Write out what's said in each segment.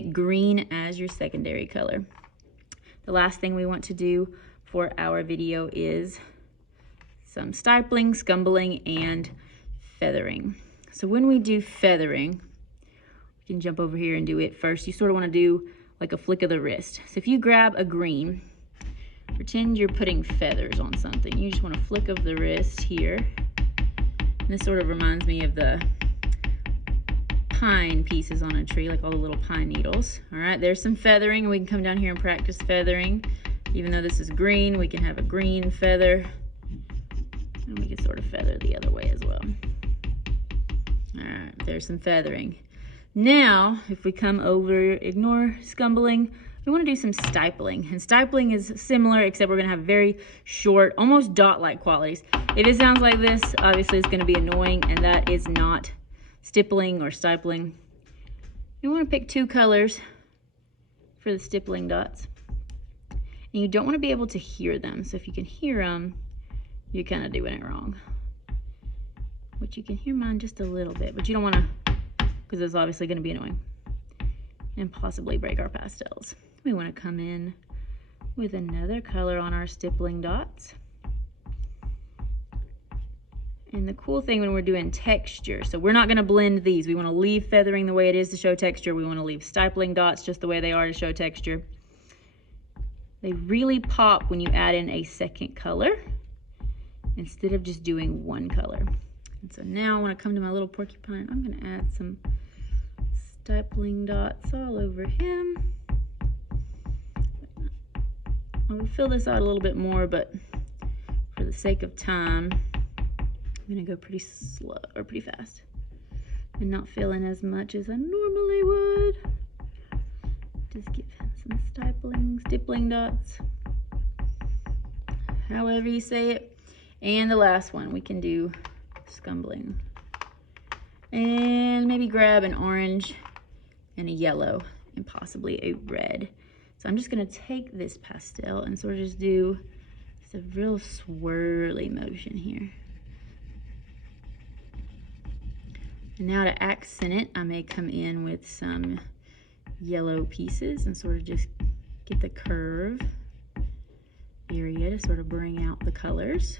green as your secondary color. The last thing we want to do for our video is some stippling, scumbling, and feathering. So when we do feathering, we can jump over here and do it first. You sort of want to do like a flick of the wrist. So if you grab a green, pretend you're putting feathers on something. You just want to flick of the wrist here. And this sort of reminds me of the pine pieces on a tree, like all the little pine needles. All right, there's some feathering, and we can come down here and practice feathering. Even though this is green, we can have a green feather. And we can sort of feather the other way as well. All right, there's some feathering. Now, if we come over, ignore scumbling, we want to do some stippling. And stippling is similar, except we're going to have very short, almost dot-like qualities. If it sounds like this, obviously it's going to be annoying, and that is not stippling or stippling. You want to pick 2 colors for the stippling dots. And you don't want to be able to hear them. So if you can hear them, you're kind of doing it wrong. Which you can hear mine just a little bit, but you don't want to, because it's obviously going to be annoying and possibly break our pastels. We want to come in with another color on our stippling dots. And the cool thing when we're doing texture, so we're not going to blend these. We want to leave feathering the way it is to show texture. We want to leave stippling dots just the way they are to show texture. They really pop when you add in a second color instead of just doing one color. And so now I want to come to my little porcupine. I'm going to add some stippling dots all over him. I'll fill this out a little bit more, but for the sake of time, I'm going to go pretty slow or pretty fast and not fill in as much as I normally would. Just give him some stippling dots, however you say it. And the last one, we can do scumbling. And maybe grab an orange and a yellow and possibly a red. So I'm just going to take this pastel and sort of just do just a real swirly motion here. And now to accent it, I may come in with some yellow pieces and sort of just get the curve area to sort of bring out the colors.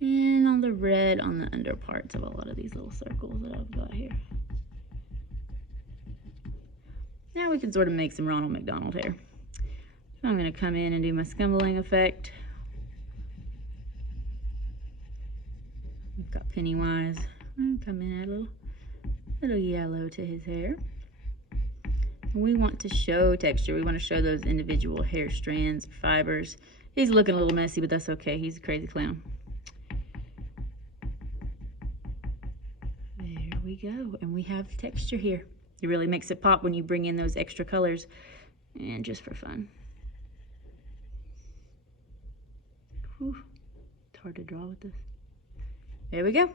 And on the red on the under parts of a lot of these little circles that I've got here. Now we can sort of make some Ronald McDonald hair. So I'm going to come in and do my scumbling effect. We've got Pennywise. I'm gonna come in, add a little yellow to his hair. And we want to show texture. We want to show those individual hair strands, fibers. He's looking a little messy, but that's okay. He's a crazy clown. There we go. And we have texture here. It really makes it pop when you bring in those extra colors, and just for fun. Whew. It's hard to draw with this. There we go.